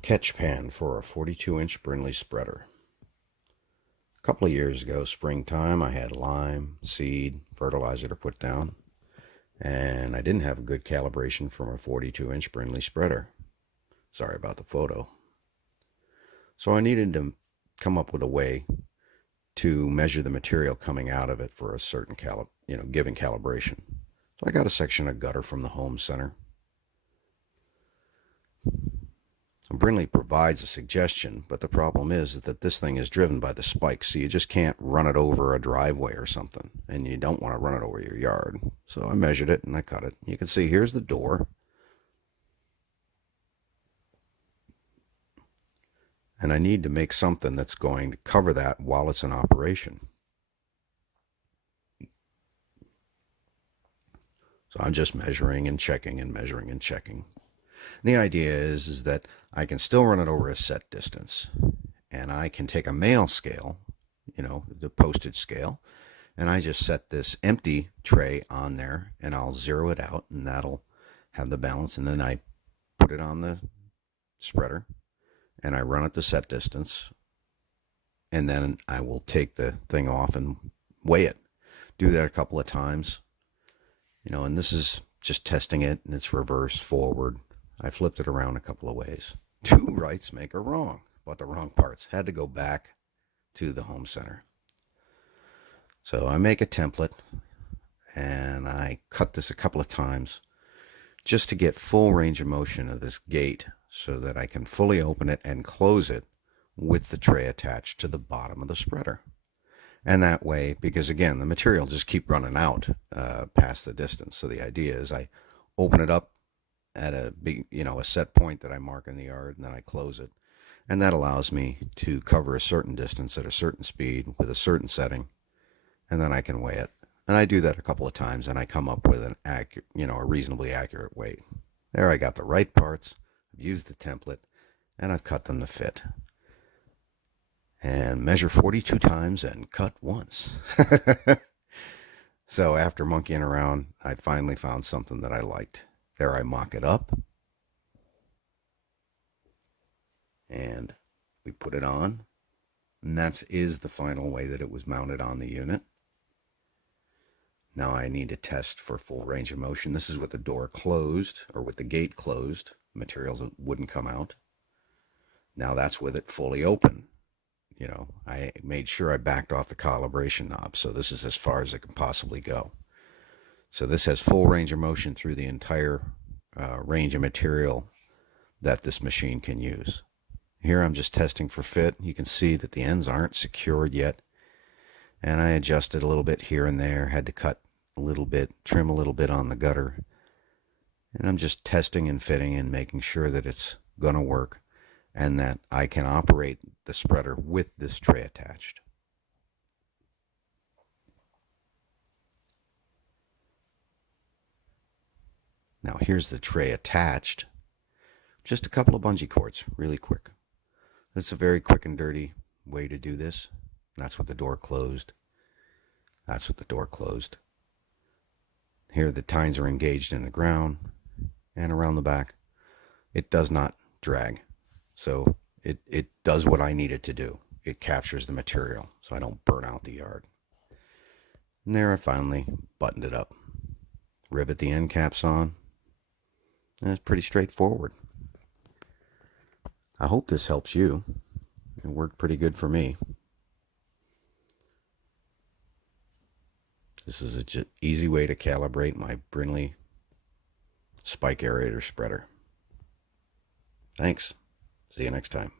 Catch pan for a 42-inch Brinley spreader. A couple of years ago, springtime, I had lime, seed, fertilizer to put down, and I didn't have a good calibration for my 42-inch Brinley spreader. Sorry about the photo. So I needed to come up with a way to measure the material coming out of it for a certain given calibration. So I got a section of gutter from the home center. Brinley provides a suggestion, but the problem is that this thing is driven by the spikes, so you just can't run it over a driveway or something, and you don't want to run it over your yard. So I measured it and I cut it. You can see here's the door. And I need to make something that's going to cover that while it's in operation. So I'm just measuring and checking and measuring and checking. And the idea is that I can still run it over a set distance. And I can take a male scale, the postage scale, and I just set this empty tray on there and I'll zero it out and that'll have the balance. And then I put it on the spreader and I run it the set distance. And then I will take the thing off and weigh it. Do that a couple of times. And this is just testing it, and it's reverse, forward. I flipped it around a couple of ways. Two rights make a wrong. Bought the wrong parts. Had to go back to the home center. So I make a template, and I cut this a couple of times just to get full range of motion of this gate so that I can fully open it and close it with the tray attached to the bottom of the spreader. And that way, because again, the material just keep running out past the distance. So the idea is I open it up at a set point that I mark in the yard, and then I close it. And that allows me to cover a certain distance at a certain speed with a certain setting, and then I can weigh it. And I do that a couple of times, and I come up with a reasonably accurate weight. There, I got the right parts. I've used the template, and I've cut them to fit. And measure 42 times and cut once. So after monkeying around, I finally found something that I liked. There I mock it up. And we put it on. And that is the final way that it was mounted on the unit. Now I need to test for full range of motion. This is with the door closed, or with the gate closed. Materials wouldn't come out. Now that's with it fully open. I made sure I backed off the calibration knob, so this is as far as it can possibly go. So this has full range of motion through the entire range of material that this machine can use. Here I'm just testing for fit. You can see that the ends aren't secured yet, and I adjusted a little bit here and there, had to cut a little bit, trim a little bit on the gutter, and I'm just testing and fitting and making sure that it's going to work and that I can operate the spreader with this tray attached. Now here's the tray attached. Just a couple of bungee cords, really quick. It's a very quick and dirty way to do this. That's with the door closed. That's with the door closed. Here the tines are engaged in the ground and around the back. It does not drag. So it does what I need it to do. It captures the material so I don't burn out the yard. And there I finally buttoned it up. Rivet the end caps on. And it's pretty straightforward. I hope this helps you. It worked pretty good for me. This is an easy way to calibrate my Brinley spike aerator spreader. Thanks. See you next time.